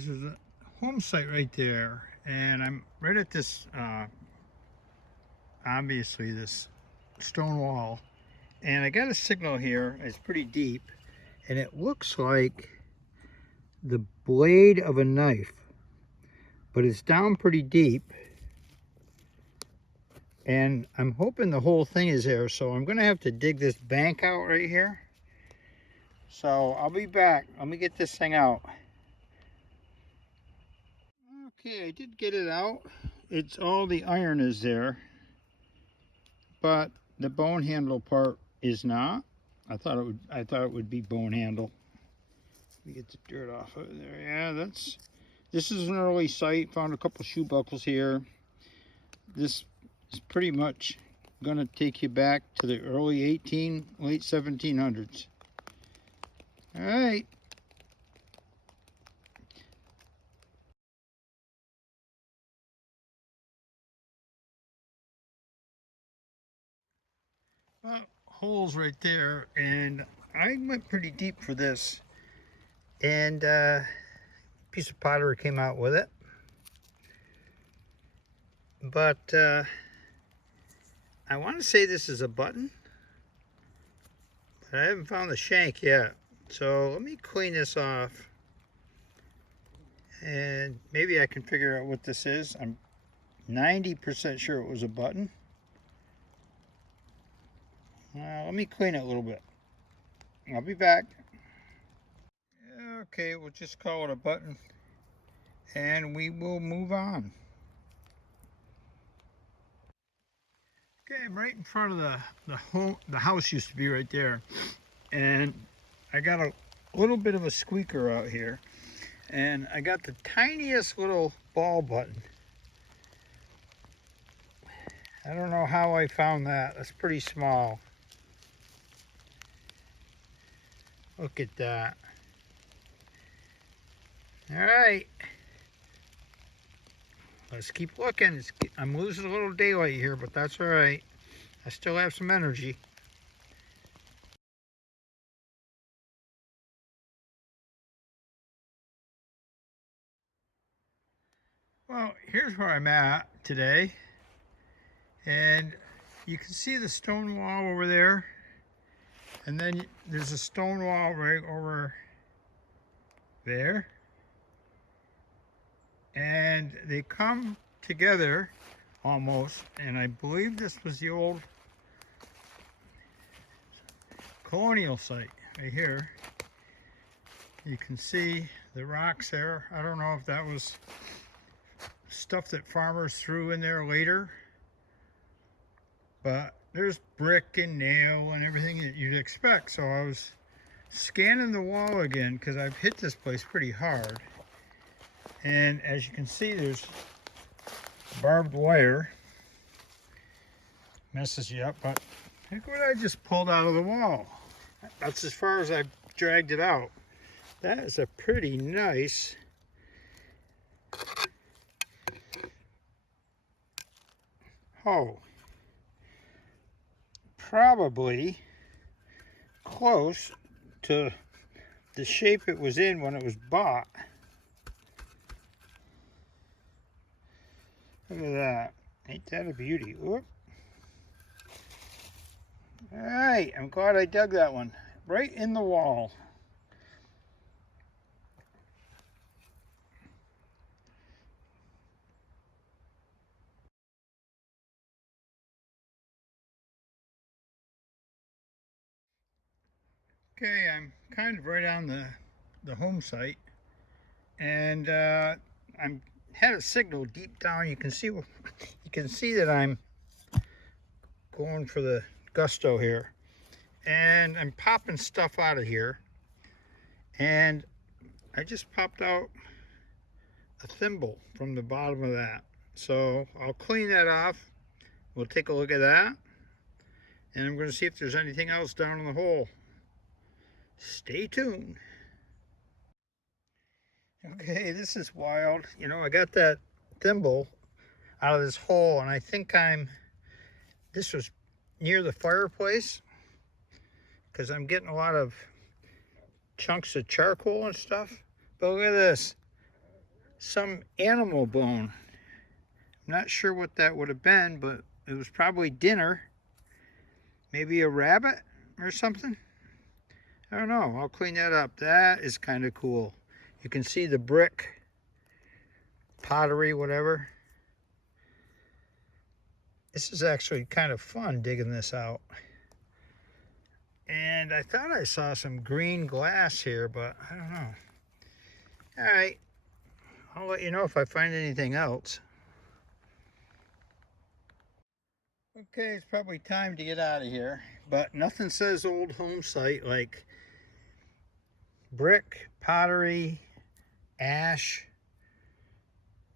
guys, there's a home site right there, and I'm right at this, obviously this stone wall, and I got a signal here. It's pretty deep, and it looks like the blade of a knife, but it's down pretty deep, and I'm hoping the whole thing is there, so I'm gonna have to dig this bank out right here. So I'll be back. Let me get this thing out. Okay, I did get it out. It's all the iron is there, but the bone handle part is not. I thought it would be bone handle. Let me get the dirt off of there. Yeah, this is an early site. Found a couple shoe buckles here. This is pretty much gonna take you back to the early late 1700s. All right. Well, holes right there, and I went pretty deep for this, and a piece of pottery came out with it, but I want to say this is a button, but I haven't found the shank yet. So let me clean this off, and maybe I can figure out what this is. I'm 90% sure it was a button. Let me clean it a little bit. I'll be back. Okay, we'll just call it a button, and we will move on. Okay, I'm right in front of the house used to be right there, and I got a little bit of a squeaker out here, and I got the tiniest little ball button. I don't know how I found that. That's pretty small. Look at that. All right. Let's keep looking. I'm losing a little daylight here, but that's all right. I still have some energy. Well, here's where I'm at today. And you can see the stone wall over there. And then there's a stone wall right over there. And they come together almost. And I believe this was the old colonial site right here. You can see the rocks there. I don't know if that was stuff that farmers threw in there later, but there's brick and nail and everything that you'd expect. So I was scanning the wall again because I've hit this place pretty hard, and as you can see, there's barbed wire. Messes you up, but look what I just pulled out of the wall. That's as far as I dragged it out. That is a pretty nice hole. Probably close to the shape it was in when it was bought. Look at that. Ain't that a beauty? Whoop. All right, I'm glad I dug that one. Right in the wall. Okay, I'm kind of right on the home site, and I'm had a signal deep down. You can see that I'm going for the gusto here, and I'm popping stuff out of here, and I just popped out a thimble from the bottom of that. So I'll clean that off. We'll take a look at that, and I'm going to see if there's anything else down in the hole. Stay tuned. Okay, this is wild. You know, I got that thimble out of this hole, and I think this was near the fireplace, because I'm getting a lot of chunks of charcoal and stuff. But look at this. some animal bone. I'm not sure what that would have been, but it was probably dinner. Maybe a rabbit or something. I don't know. I'll clean that up. That is kind of cool. You can see the brick, pottery, whatever. This is actually kind of fun digging this out. And I thought I saw some green glass here, but I don't know. All right. I'll let you know if I find anything else. Okay, it's probably time to get out of here, but nothing says old home site like brick, pottery, ash,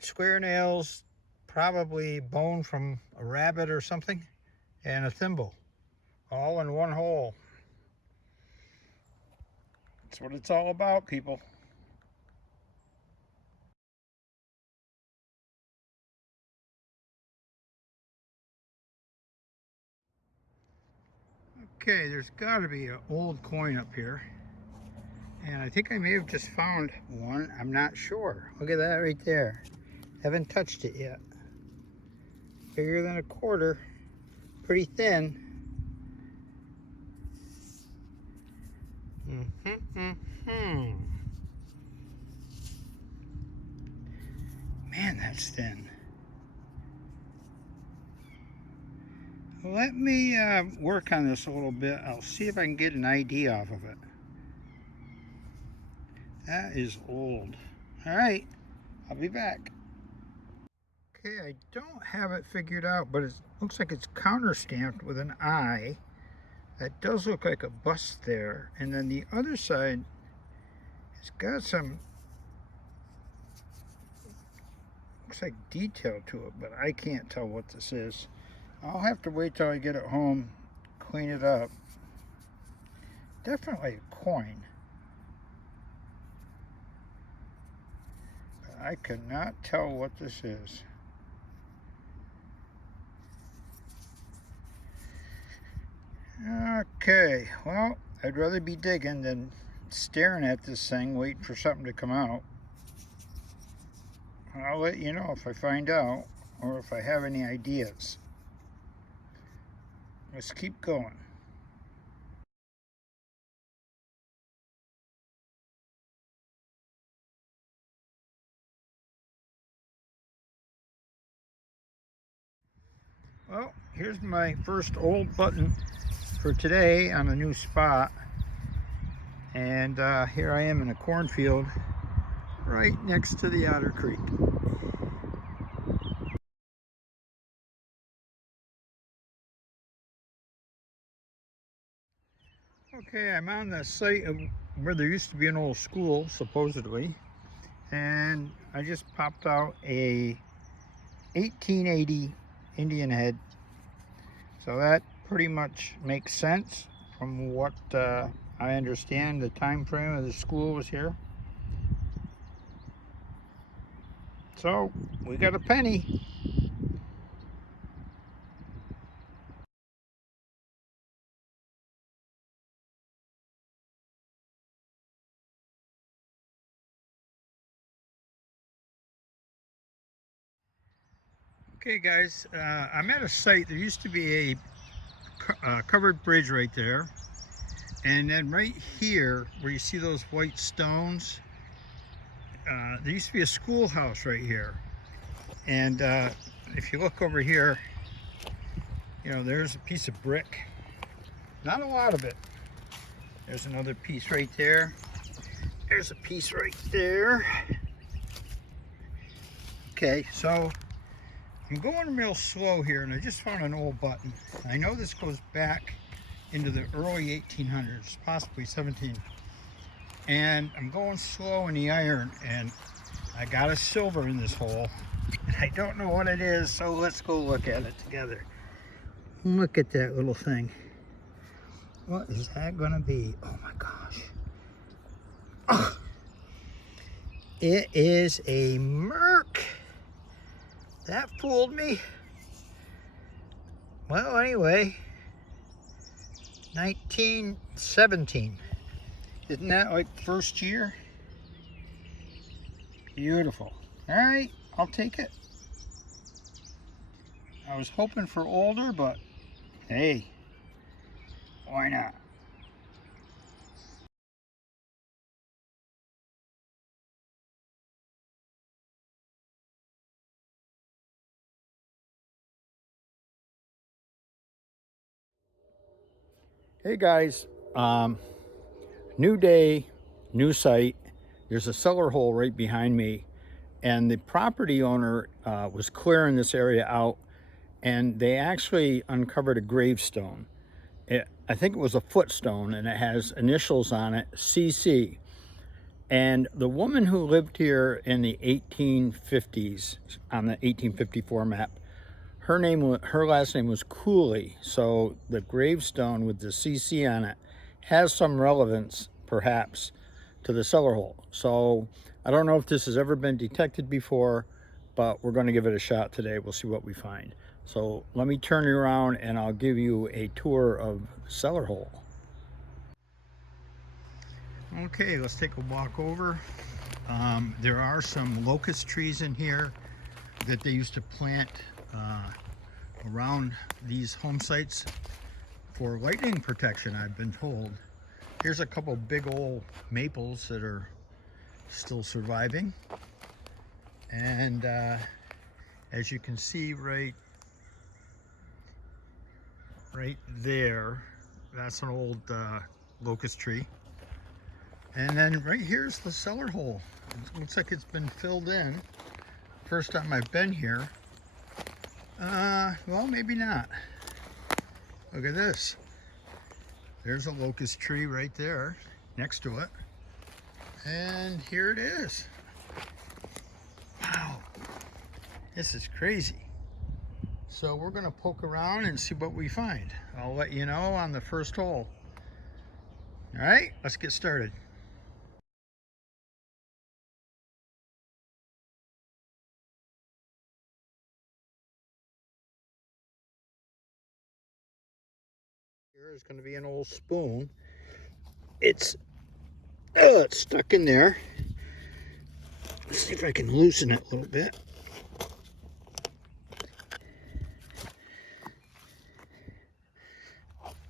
square nails, probably bone from a rabbit or something, and a thimble, all in one hole. That's what it's all about, people. Okay, there's got to be an old coin up here. And I think I may have just found one. I'm not sure. Look at that right there. Haven't touched it yet. Bigger than a quarter. Pretty thin. Man, that's thin. Let me work on this a little bit. I'll see if I can get an ID off of it. That is old. All right, I'll be back. Okay, I don't have it figured out, but it looks like it's counter stamped with an I. That does look like a bust there. And then the other side, it's got some, looks like detail to it, but I can't tell what this is. I'll have to wait till I get it home, clean it up. Definitely a coin. But I cannot tell what this is. Okay, well, I'd rather be digging than staring at this thing, waiting for something to come out. I'll let you know if I find out or if I have any ideas. Let's keep going. Well, here's my first old button for today on a new spot. And here I am in a cornfield right next to the Otter Creek. Okay, I'm on the site of where there used to be an old school, supposedly. And I just popped out a 1880 Indian head. So that pretty much makes sense from what I understand the time frame of the school was here. So we got a penny. Okay guys, I'm at a site. There used to be a covered bridge right there. And then right here, where you see those white stones, there used to be a schoolhouse right here. And if you look over here, you know, there's a piece of brick. Not a lot of it. There's another piece right there. There's a piece right there. Okay, so I'm going real slow here, and I just found an old button. I know this goes back into the early 1800s, possibly 17. And I'm going slow in the iron, and I got a silver in this hole. And I don't know what it is, so let's go look at it together. Look at that little thing. What is that gonna be? Oh my gosh. Oh, it is a Merc. That fooled me. Well, anyway, 1917. Isn't that like first year? Beautiful. All right, I'll take it. I was hoping for older, but hey, why not? Hey guys, new day, new site. There's a cellar hole right behind me, and the property owner was clearing this area out, and they actually uncovered a gravestone. I think it was a footstone, and it has initials on it, CC. And the woman who lived here in the 1850s, on the 1854 map, her last name was Cooley. So the gravestone with the CC on it has some relevance, perhaps, to the cellar hole. So I don't know if this has ever been detected before, but we're going to give it a shot today. We'll see what we find. So let me turn you around and I'll give you a tour of the cellar hole. Okay, let's take a walk over. There are some locust trees in here that they used to plant around these home sites for lightning protection, I've been told. Here's a couple big old maples that are still surviving. And as you can see right there, that's an old locust tree. And then right here's the cellar hole. It looks like it's been filled in. First time I've been here. Well, maybe not. Look at this. There's a locust tree right there next to it. And here it is. Wow. This is crazy. So we're gonna poke around and see what we find. I'll let you know on the first hole. All right, let's get started. Here is going to be an old spoon. It's stuck in there. Let's see if I can loosen it a little bit.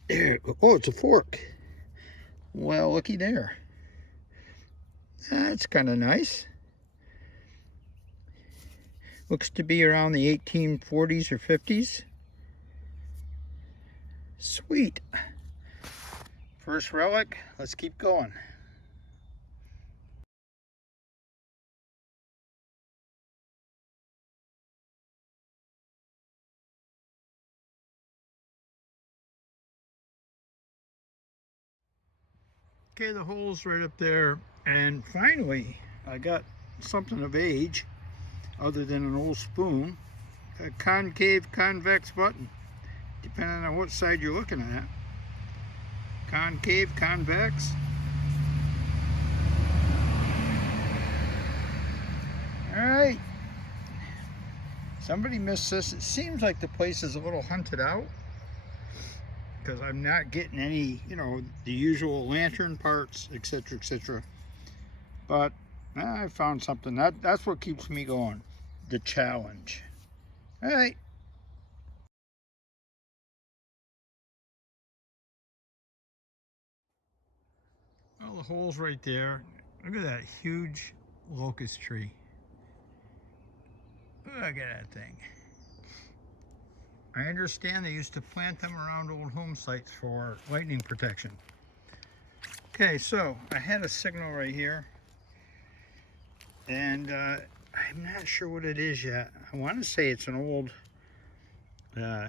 There. Oh, it's a fork. Well, looky there. That's kind of nice. Looks to be around the 1840s or 50s. Sweet. First relic. Let's keep going. Okay, the hole's right up there, and finally I got something of age other than an old spoon. A concave convex button, depending on what side you're looking at. Concave, convex. All right, somebody missed this. It seems like the place is a little hunted out because I'm not getting any, the usual lantern parts, etc., etc. But I found something. That's what keeps me going. The challenge. All right. Well, the hole's right there. Look at that huge locust tree. Look at that thing. I understand they used to plant them around old home sites for lightning protection. Okay, so I had a signal right here, and I'm not sure what it is yet. I want to say it's an old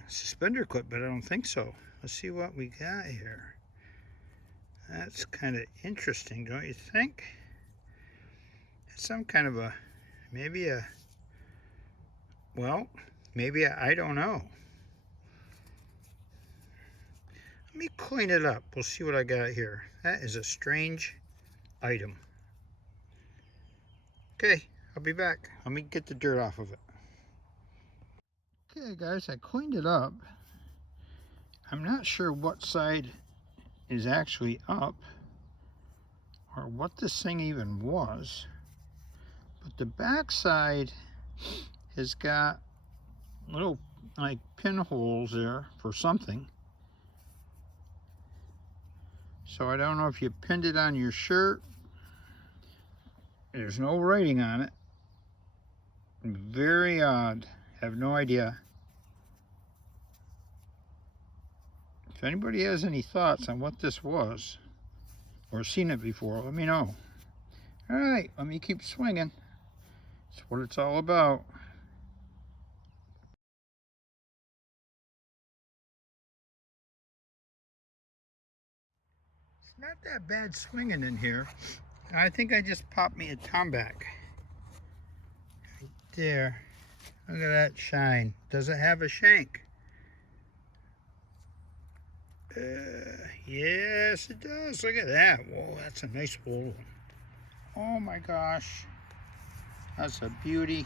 suspender clip, but I don't think so. Let's see what we got here. That's kind of interesting, don't you think? It's some kind of a, maybe a, well, maybe I don't know. Let me clean it up. We'll see what I got here. That is a strange item. Okay, I'll be back. Let me get the dirt off of it. Okay guys, I cleaned it up. I'm not sure what side is actually up or what this thing even was. But the back side has got little like pinholes there for something. So I don't know if you pinned it on your shirt. There's no writing on it. Very odd. Have no idea. If anybody has any thoughts on what this was, or seen it before, let me know. Alright, let me keep swinging. That's what it's all about. It's not that bad swinging in here. I think I just popped me a tomback. Right there. Look at that shine. Does it have a shank? Yes, it does. Look at that. Whoa, that's a nice old one. Oh my gosh. That's a beauty.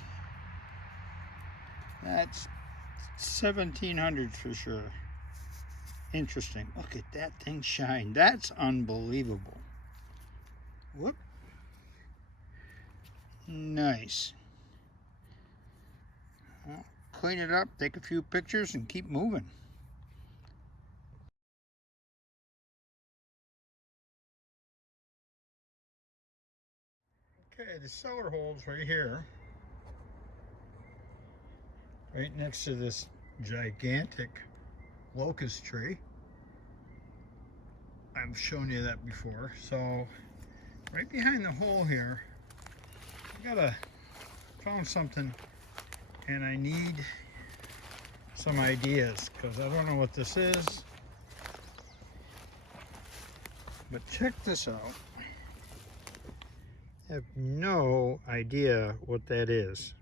That's 1700 for sure. Interesting. Look at that thing shine. That's unbelievable. Whoop. Nice. Well, clean it up, take a few pictures, and keep moving. Okay, the cellar hole's right here. Right next to this gigantic locust tree. I've shown you that before. So, right behind the hole here, I found something, and I need some ideas because I don't know what this is. But check this out. I have no idea what that is.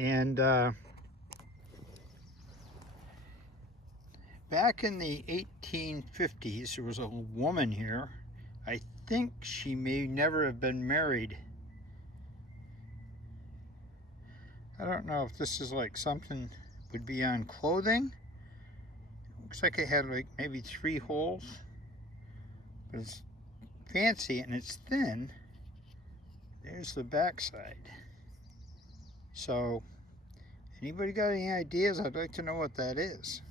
And back in the 1850s, there was a woman here. I think she may never have been married. I don't know if this is like something would be on clothing. Looks like it had like maybe 3 holes. But it's fancy and it's thin. There's the back side. So, anybody got any ideas? I'd like to know what that is.